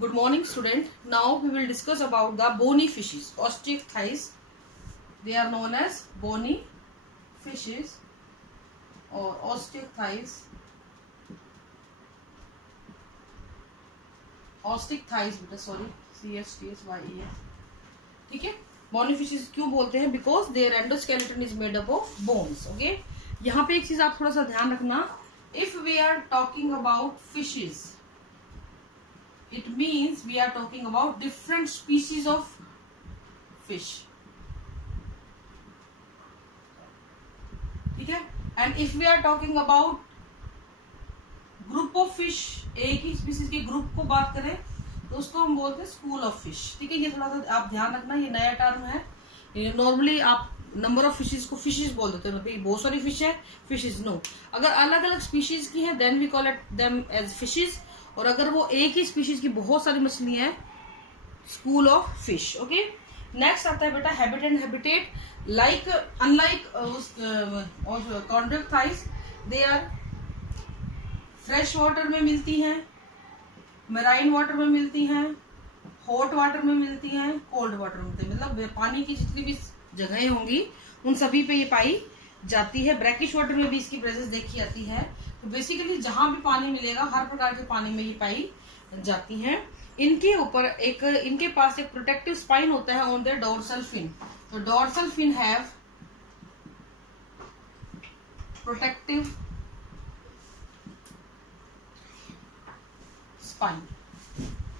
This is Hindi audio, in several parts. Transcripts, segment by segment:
Good morning, student. Now we will discuss about the bony fishes, osteichthyes. They are known as bony fishes or osteichthyes. Osteichthyes, बेटा sorry, CHTHYES. ठीक है. Bony fishes क्यों बोलते हैं? Because their endoskeleton is made up of bones. Okay. यहाँ पे एक चीज आप थोड़ा सा ध्यान रखना. If we are talking about fishes, it means we are talking about different species of fish. ठीक है. And if we are talking about group of fish, एक ही स्पीसीज के ग्रुप को बात करें तो उसको हम बोलते हैं स्कूल ऑफ फिश. ठीक है. ये थोड़ा सा आप ध्यान रखना, ये नया टर्म है. नॉर्मली आप नंबर ऑफ फिशेज को फिशेज बोल देते हो. बहुत सारी फिश है, फिशेज. नो, अगर अलग अलग स्पीशीज की है then we call it them as fishes. और अगर वो एक ही स्पीशीज की बहुत सारी मछलियां हैं, school of fish. Okay. Next आता है बेटा habit and habitat. Like unlike chondrichthyes, they are fresh water में मिलती हैं, मेराइन वाटर में मिलती हैं, हॉट वाटर में मिलती हैं, कोल्ड वाटर में मिलती है. मतलब पानी की जितनी भी जगहें होंगी उन सभी पे ये पाई जाती है. ब्रैकिश वाटर में भी इसकी प्रेजेंस देखी जाती है. तो बेसिकली जहां भी पानी मिलेगा हर प्रकार के पानी में ये पाई जाती हैं. इनके ऊपर इनके पास एक प्रोटेक्टिव स्पाइन होता है ऑन द डोर्सल फिन. तो dorsal fin have protective spine.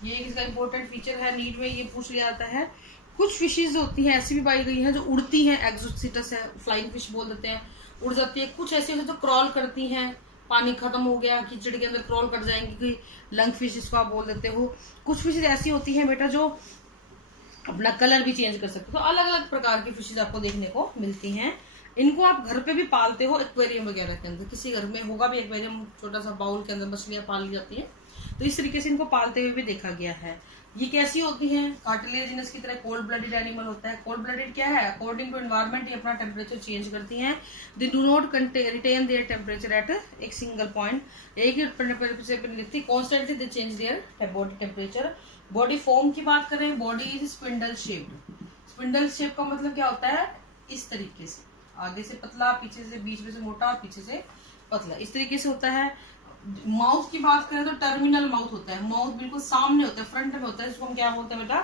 ये इसका इंपॉर्टेंट फीचर है. नीट में ये पूछ लिया जाता है. कुछ फिशेज होती हैं ऐसी भी पाई गई हैं जो उड़ती हैं. एक्सोसिटस है, फ्लाइंग फिश बोल देते हैं, उड़ जाती है. कुछ ऐसी होती है जो क्रॉल करती हैं. पानी खत्म हो गया, कीचड़ के अंदर क्रॉल कर जाएंगी. लंग फिश इसको आप बोल देते हो. कुछ फिशेज ऐसी होती हैं बेटा जो अपना कलर भी चेंज कर सकते हो. तो अलग अलग प्रकार की फिशेज आपको देखने को मिलती हैं. इनको आप घर पे भी पालते हो एक्वेरियम वगैरह के अंदर. किसी घर में होगा भी एक्वेरियम, छोटा सा बाउल के अंदर मछलियां पाली जाती हैं. तो इस तरीके से इनको पालते हुए भी देखा गया है. ये कैसी होती हैं? कार्टिलेजिनस की तरह कोल्ड ब्लडेड एनिमल होता है. कोल्ड ब्लडेड क्या है? अकॉर्डिंग टू एनवायरमेंट ये अपना टेम्परेचर चेंज करती हैं. They do not retain their temperature at एक सिंगल पॉइंट. एक ही temperature constantly they change their body temperature. Body form की बात करें, body is spindle shaped. Spindle shape का मतलब क्या होता है? इस तरीके से, आगे से पतला, पीछे से बीच में से मोटा, पीछे से पतला, इस तरीके से होता है. माउथ की बात करें तो टर्मिनल माउथ होता है. माउथ बिल्कुल सामने होता है, फ्रंट में होता है. इसको हम क्या बोलते हैं बेटा?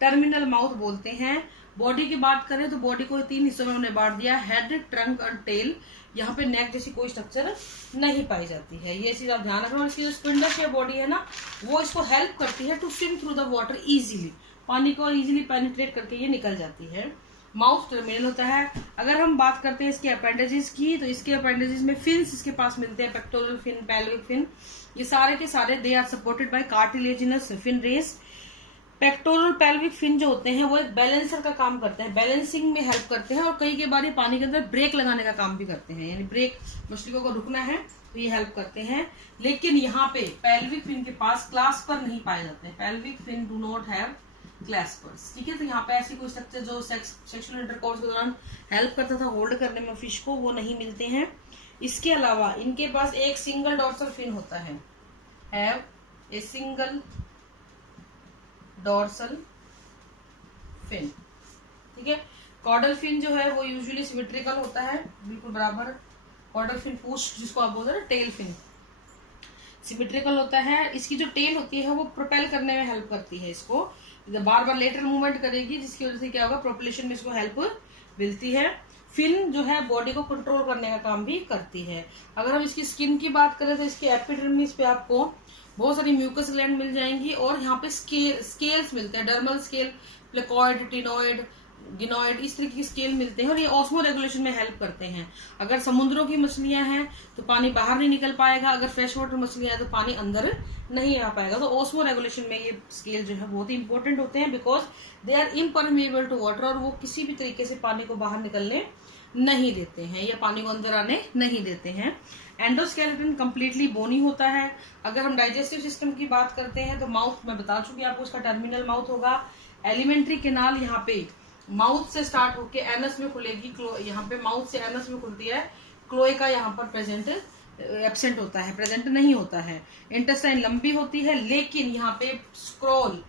टर्मिनल माउथ बोलते हैं. बॉडी की बात करें तो बॉडी को 3 हिस्सों में हमने बांट दिया. हेड, ट्रंक और टेल. यहाँ पे नेक जैसी कोई स्ट्रक्चर नहीं पाई जाती है. ये चीज आप ध्यान रखना. इसकी जो स्पिंडल शेप बॉडी है ना, वो इसको हेल्प करती है to swim through the water easily. पानी को इजीली पेनिट्रेट करके ये निकल जाती है. माउथ टर्मिनल होता है. अगर हम बात करते हैं इसके अपेंडेजेस की, तो इसके अपेंडेजेस में फिन्स इसके पास मिलते हैं. पेक्टोरल फिन, पेल्विक फिन, ये सारे के सारे they are supported by cartilaginous fin rays. Pectoral pelvic fin जो होते हैं वो एक बैलेंसर का काम करते हैं, बैलेंसिंग में हेल्प करते हैं. और कई बार ये पानी के अंदर ब्रेक लगाने का काम भी करते हैं. यानी ब्रेक, मछलियों को रुकना है तो ये हेल्प करते हैं. लेकिन यहाँ पे पेल्विक फिन के पास क्लास्पर नहीं पाए जाते हैं. Pelvic fin do not have claspers. ठीक है. तो यहाँ पे ऐसी कोई स्ट्रक्चर जो सेक्सुअल इंटरकोर्स के दौरान हेल्प करता था होल्ड करने में फिश को, वो नहीं मिलते हैं. इसके अलावा इनके पास एक सिंगल डॉर्सल फिन होता है. Have a single dorsal fin. ठीक है. कॉर्डल फिन जो है वो यूजुअली सिमेट्रिकल होता है, बिल्कुल बराबर. कॉर्डल फिन पूछ जिसको आप बोलते हैं, टेल फिन सिमेट्रिकल होता है. इसकी जो टेल होती है वो प्रोपेल करने में हेल्प करती है. इसको बार बार लेटरल मूवमेंट करेगी, जिसकी वजह से क्या होगा? प्रोपेलेशन में इसको हेल्प मिलती है. फिन जो है बॉडी को कंट्रोल करने का काम भी करती है. अगर हम इसकी स्किन की बात करें तो इसकी एपिडर्मिस पे आपको बहुत सारी म्यूकस ग्लैंड मिल जाएंगी. और यहाँ पे स्केल्स मिलते हैं. डर्मल स्केल, प्लेकॉइड, टिनोइड, गिनोइड, इस तरीके के स्केल मिलते हैं. और ये ऑस्मो रेगुलेशन में हेल्प करते हैं. अगर समुद्रों की मछलियां हैं तो पानी बाहर नहीं निकल पाएगा. अगर फ्रेश वाटर मछलियां हैं तो पानी अंदर नहीं आ पाएगा. तो ऑस्मो रेगुलेशन में ये स्केल जो है बहुत ही इंपॉर्टेंट होते हैं. Because they are impermeable to water. और वो किसी भी तरीके से पानी को बाहर निकलने नहीं देते हैं या पानी को अंदर आने नहीं देते हैं. एंडोस्केलेटन कंप्लीटली बोनी होता है. अगर हम डाइजेस्टिव सिस्टम की बात करते हैं तो माउथ, मैं बता चुकी आपको, उसका टर्मिनल माउथ होगा. एलिमेंट्री केनाल यहाँ पे माउथ से स्टार्ट होके एनस में खुलेगी. यहाँ पे माउथ से एनस में खुलती है. क्लोएका यहाँ पर प्रेजेंट एब्सेंट होता है, प्रेजेंट नहीं होता है। इंटेस्टाइन लंबी होती है, लेकिन यहाँ पे स्क्रॉल,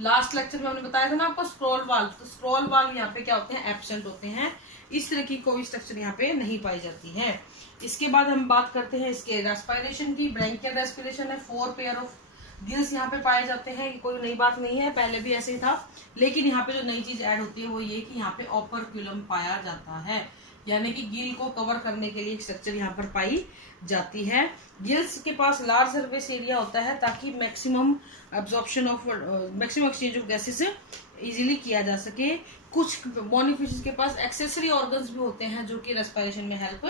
लास्ट लेक्चर में हमने बताया था ना आपको स्क्रॉल वाल्व, तो स्क्रॉल वाल्व यहाँ पे क्या होते हैं, एब्सेंट होते हैं। इस तरह की कोई स्ट्रक्चर यहाँ पे नहीं पाई जाती है। इसके बाद हम बात करते हैं इसके रेस्पिरेशन की। ब्रैंकियल रेस्पिरेशन है, 4 पेयर ऑफ गिल्स यहाँ पे पाए जाते हैं। ये कोई नई बात नहीं है, पहले भी ऐसे ही था, लेकिन यहाँ पे जो नई चीज ऐड होती है वो ये कि यहाँ पे ओपर्क्यूलम पाया जाता है, यानी कि गिल को कवर करने के लिए एक स्ट्रक्चर यहाँ पर पाई जाती है। गिल्स के पास लार्ज सरफेस एरिया होता है ताकि maximum absorption of maximum exchange of gases easily किया जा सके। कुछ बॉनीफिश के पास एक्सेसरी ऑर्गन्स भी होते हैं जो कि रेस्पिरेशन में हेल्प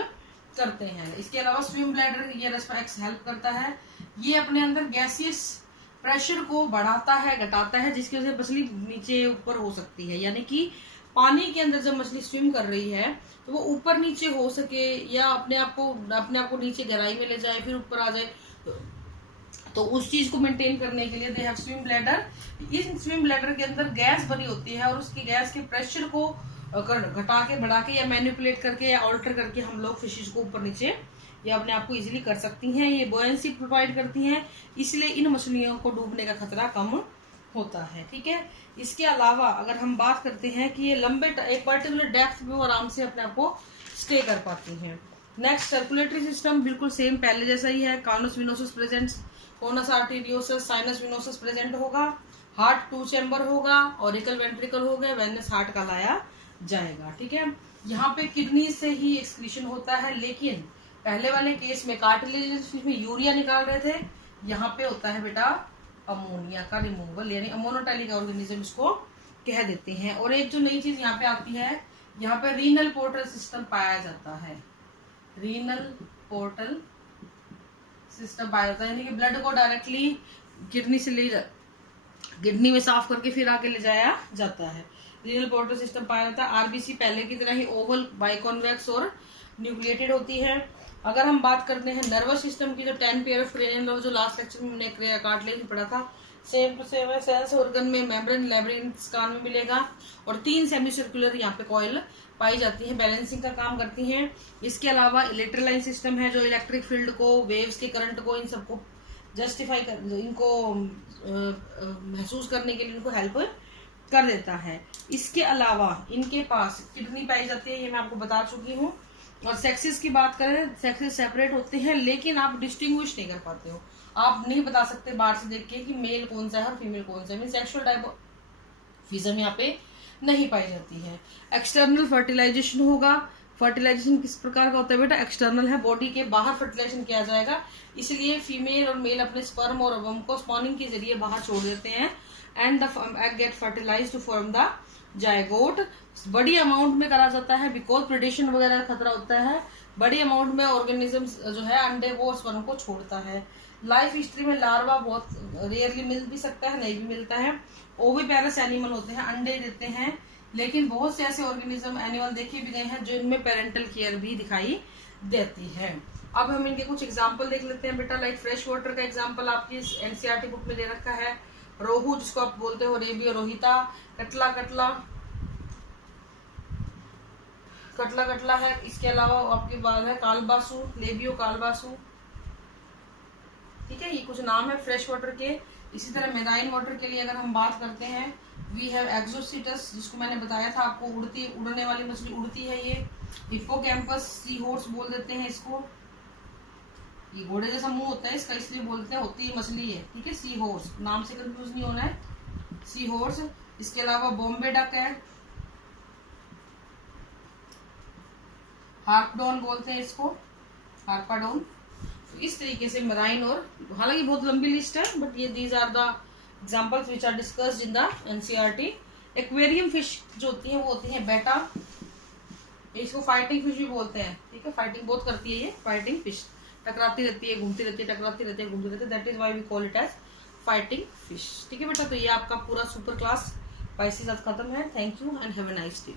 करते हैं। इसके अलावा स्विम ब्लैडर ये हेल्प करता है। ये अपने अंदर गैसियस प्रेशर को बढ़ाता है, घटाता है, जिसकी वजह से मछली नीचे ऊपर हो सकती है। यानी कि पानी के अंदर जब मछली स्विम कर रही है तो वो ऊपर नीचे हो सके या अपने आप को नीचे गहराई में ले जाए फिर ऊपर आ जाए, तो उस चीज को मेंटेन करने के लिए दे हैव स्विम ब्लैडर। इस स्विम ब्लैडर के अंदर गैस भरी होती है और उसकी गैस के प्रेशर को घटा के, बढ़ा के या मैनिपुलेट करके या ऑल्टर करके हम लोग फिशेज को ऊपर नीचे या अपने आप को इजीली कर सकती हैं। ये बोयंसी प्रोवाइड करती हैं, इसलिए इन मछलियों को डूबने का खतरा कम होता है। ठीक है, इसके अलावा अगर हम बात करते हैं कि ये लंबे एक पर्टिकुलर डेप्थ पे वो आराम से अपने आप को स्टे कर पाती हैं। नेक्स्ट सर्कुलेटरी सिस्टम बिल्कुल सेम पहले जैसा ही है। Conus venosus present, conus arteriosus, sinus venosus present होगा। हार्ट 2 चैम्बर होगा, ऑरिकल वेंट्रिकल हो गया, वेनस हार्ट का लाया जाएगा। ठीक है, यहाँ पे किडनी से ही एक्सक्रीशन होता है, लेकिन पहले वाले केस में कार्टिलेज में यूरिया निकाल रहे थे, यहाँ पे होता है बेटा अमोनिया का रिमूवल, यानी अमोनोटैलिक ऑर्गेनिज्म इसको कह देते हैं। और एक जो नई चीज यहाँ पे आती है, यहाँ पे रीनल पोर्टल सिस्टम पाया जाता है। रीनल पोर्टल सिस्टम पाया जाता है, यानी कि ब्लड को डायरेक्टली किडनी में साफ करके फिर आगे ले जाया जाता है। रीनल पोर्टल सिस्टम पाया जाता है। आरबीसी पहले की तरह ही ओवल, बाइकॉन्वेक्स और न्यूक्लिएटेड होती है। अगर हम बात करते हैं नर्वस सिस्टम की, तो 10 पेयर ऑफ क्रेनियल नर्व जो लास्ट लेक्चर में हमने कार्टिलेज में पढ़ा था, सेम टू सेम है। सेंस ऑर्गन में मेम्ब्रेन, लैब्रिन्थ कान में मिलेगा, और 3 सेमी सर्कुलर यहाँ पे कॉइल पाई जाती है, बैलेंसिंग का काम करती हैं। इसके अलावा इलेक्ट्रोलाइन सिस्टम है जो इलेक्ट्रिक फील्ड को, वेव्स के करंट को, इन सबको जस्टिफाई कर, इनको महसूस करने के लिए इनको हेल्प कर देता है। इसके अलावा इनके पास किडनी पाई जाती है, ये मैं आपको बता चुकी हूँ। और सेक्सेस की बात करें, सेक्सेस सेपरेट होते हैं, लेकिन आप डिस्टिंग्विश नहीं कर पाते हो, आप नहीं बता सकते बाहर से देख के कि मेल कौन सा है और फीमेल कौन सा है। सेक्सुअल डायमॉर्फिज्म यहाँ पे नहीं पाई जाती है। एक्सटर्नल फर्टिलाइजेशन होगा। फर्टिलाइजेशन किस प्रकार का होता है बेटा, एक्सटर्नल है, बॉडी के बाहर फर्टिलाइजेशन किया जाएगा, इसलिए फीमेल और मेल अपने स्पर्म और ओवम को स्पॉनिंग के जरिए बाहर छोड़ देते हैं, and the egg get fertilized to form the zygote. बड़ी अमाउंट में करा जाता है बिकॉज प्रेडेशन वगैरह का खतरा होता है। बड़ी अमाउंट में ऑर्गेनिज्म जो है अंडे वो स्पर्म को छोड़ता है। लाइफ हिस्ट्री में लार्वा बहुत रेयरली मिल भी सकता है, नहीं भी मिलता है। ओविपेरस एनिमल होते हैं, अंडे देते हैं, लेकिन बहुत से ऐसे ऑर्गेनिज्म एनिमल देखे भी गए हैं जिनमें पेरेंटल केयर भी दिखाई देती है। अब हम इनके कुछ एग्जाम्पल देख लेते हैं बेटा। लाइक फ्रेश वाटर का एग्जाम्पल आपकी एनसीईआरटी बुक में दे रखा है। रोहू जिसको आप बोलते हो रेबियो रोहिता, कटला कटला है। इसके अलावा आपके पास है कालबासु, लेबियो कालबासु। ठीक है, ये कुछ नाम है फ्रेश वाटर के। इसी तरह मेराइन वाटर के लिए अगर हम बात करते हैं, वी हैव एक्सोसिटस, जिसको मैंने बताया था आपको, उड़ने वाली मछली उड़ती है ये। हिप्पोकैम्पस, सी हॉर्स बोल देते हैं इसको, ये घोड़े जैसा मुंह होता है इसका, इसलिए बोलते हैं, होती है मछली है। ठीक है, सी हॉर्स, नाम से कंफ्यूज नहीं होना है, सी हॉर्स। इसके अलावा बॉम्बे डक है, हार्कडॉन बोलते हैं इसको, हार्पाडॉन। तो इस तरीके से मराइन, और हालांकि बहुत लंबी लिस्ट है, बट ये these are the examples which are discussed in the NCERT. Aquarium fish जो होती है वो होती है बेटा, इसको फाइटिंग फिश भी बोलते हैं। ठीक है, फाइटिंग बहुत करती है ये फाइटिंग फिश, टकराती रहती है, घूमती रहती है, टकराती रहती है, घूमती रहती है, that is why we call it as fighting fish. ठीक है बेटा, तो ये आपका पूरा सुपर क्लास बाइस के साथ खत्म है। Thank you and have a nice day.